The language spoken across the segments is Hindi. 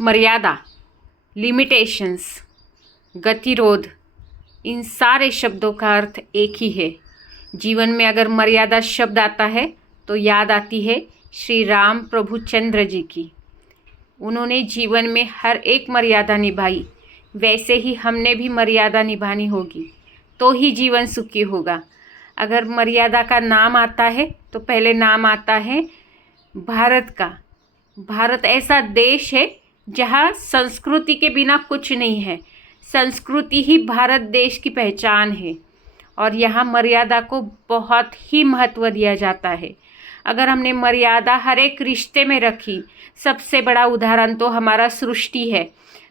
मर्यादा, लिमिटेशंस, गतिरोध, इन सारे शब्दों का अर्थ एक ही है। जीवन में अगर मर्यादा शब्द आता है तो याद आती है श्री राम प्रभु चंद्र जी की। उन्होंने जीवन में हर एक मर्यादा निभाई, वैसे ही हमने भी मर्यादा निभानी होगी तो ही जीवन सुखी होगा। अगर मर्यादा का नाम आता है तो पहले नाम आता है भारत का। भारत ऐसा देश है जहाँ संस्कृति के बिना कुछ नहीं है। संस्कृति ही भारत देश की पहचान है और यहाँ मर्यादा को बहुत ही महत्व दिया जाता है। अगर हमने मर्यादा हर एक रिश्ते में रखी, सबसे बड़ा उदाहरण तो हमारा सृष्टि है।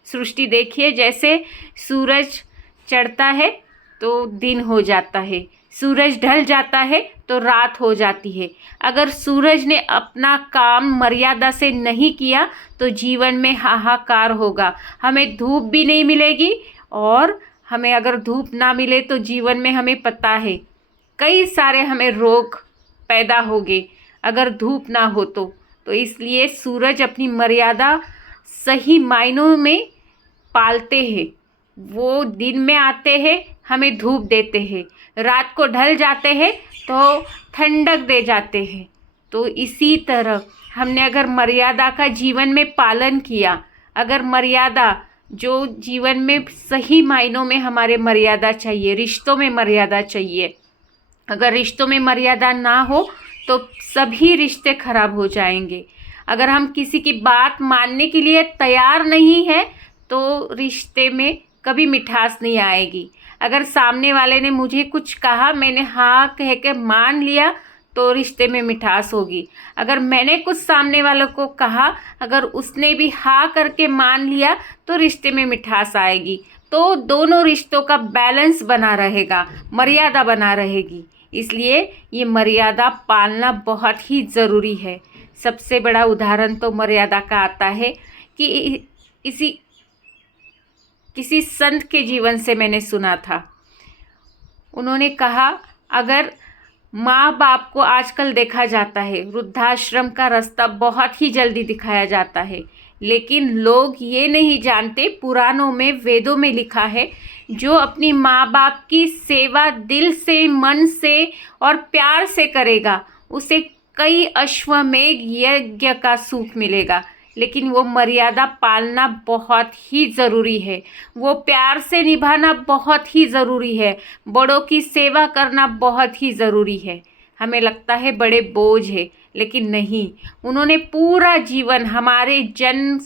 सृष्टि देखिए, जैसे सूरज चढ़ता है तो दिन हो जाता है, सूरज ढल जाता है तो रात हो जाती है। अगर सूरज ने अपना काम मर्यादा से नहीं किया तो जीवन में हाहाकार होगा। हमें धूप भी नहीं मिलेगी और हमें अगर धूप ना मिले तो जीवन में हमें पता है कई सारे हमें रोग पैदा होंगे अगर धूप ना हो तो इसलिए सूरज अपनी मर्यादा सही मायनों में पालते हैं। वो दिन में आते हैं, हमें धूप देते हैं, रात को ढल जाते हैं तो ठंडक दे जाते हैं। तो इसी तरह हमने अगर मर्यादा का जीवन में पालन किया, अगर मर्यादा जो जीवन में सही मायनों में हमारे मर्यादा चाहिए, रिश्तों में मर्यादा चाहिए, अगर रिश्तों में मर्यादा ना हो तो सभी रिश्ते खराब हो जाएंगे। अगर हम किसी की बात मानने के लिए तैयार नहीं है तो रिश्ते में कभी मिठास नहीं आएगी। अगर सामने वाले ने मुझे कुछ कहा, मैंने हाँ कह के मान लिया तो रिश्ते में मिठास होगी। अगर मैंने कुछ सामने वालों को कहा, अगर उसने भी हाँ करके मान लिया तो रिश्ते में मिठास आएगी। तो दोनों रिश्तों का बैलेंस बना रहेगा, मर्यादा बना रहेगी। इसलिए ये मर्यादा पालना बहुत ही ज़रूरी है। सबसे बड़ा उदाहरण तो मर्यादा का आता है कि किसी संत के जीवन से मैंने सुना था। उन्होंने कहा, अगर माँ बाप को आजकल देखा जाता है, वृद्धाश्रम का रास्ता बहुत ही जल्दी दिखाया जाता है, लेकिन लोग ये नहीं जानते, पुराणों में वेदों में लिखा है, जो अपनी माँ बाप की सेवा दिल से, मन से और प्यार से करेगा उसे कई अश्वमेध यज्ञ का सुख मिलेगा। लेकिन वो मर्यादा पालना बहुत ही ज़रूरी है, वो प्यार से निभाना बहुत ही ज़रूरी है, बड़ों की सेवा करना बहुत ही ज़रूरी है। हमें लगता है बड़े बोझ है, लेकिन नहीं, उन्होंने पूरा जीवन हमारे जन्म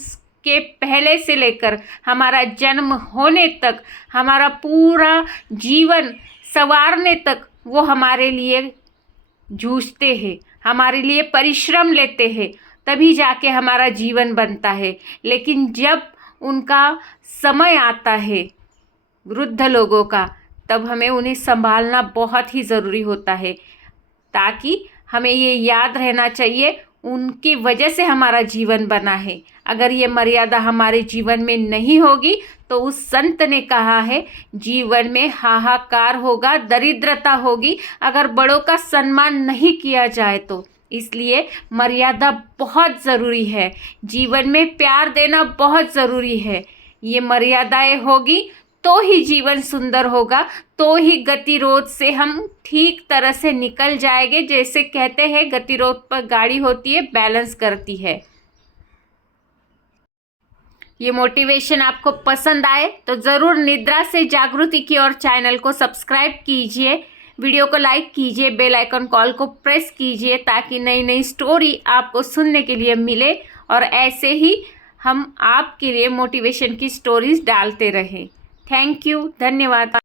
के पहले से लेकर हमारा जन्म होने तक, हमारा पूरा जीवन संवारने तक वो हमारे लिए जूझते हैं, हमारे लिए परिश्रम लेते हैं, तभी जाके हमारा जीवन बनता है। लेकिन जब उनका समय आता है वृद्ध लोगों का, तब हमें उन्हें संभालना बहुत ही ज़रूरी होता है, ताकि हमें ये याद रहना चाहिए उनकी वजह से हमारा जीवन बना है। अगर ये मर्यादा हमारे जीवन में नहीं होगी तो उस संत ने कहा है, जीवन में हाहाकार होगा, दरिद्रता होगी अगर बड़ों का सम्मान नहीं किया जाए तो। इसलिए मर्यादा बहुत ज़रूरी है, जीवन में प्यार देना बहुत ज़रूरी है। ये मर्यादाएं होगी तो ही जीवन सुंदर होगा, तो ही गतिरोध से हम ठीक तरह से निकल जाएंगे। जैसे कहते हैं गतिरोध पर गाड़ी होती है, बैलेंस करती है। ये मोटिवेशन आपको पसंद आए तो ज़रूर निद्रा से जागृति की ओर चैनल को सब्सक्राइब कीजिए, वीडियो को लाइक कीजिए, बेल आइकन कॉल को प्रेस कीजिए, ताकि नई नई स्टोरी आपको सुनने के लिए मिले और ऐसे ही हम आपके लिए मोटिवेशन की स्टोरीज डालते रहें। थैंक यू, धन्यवाद।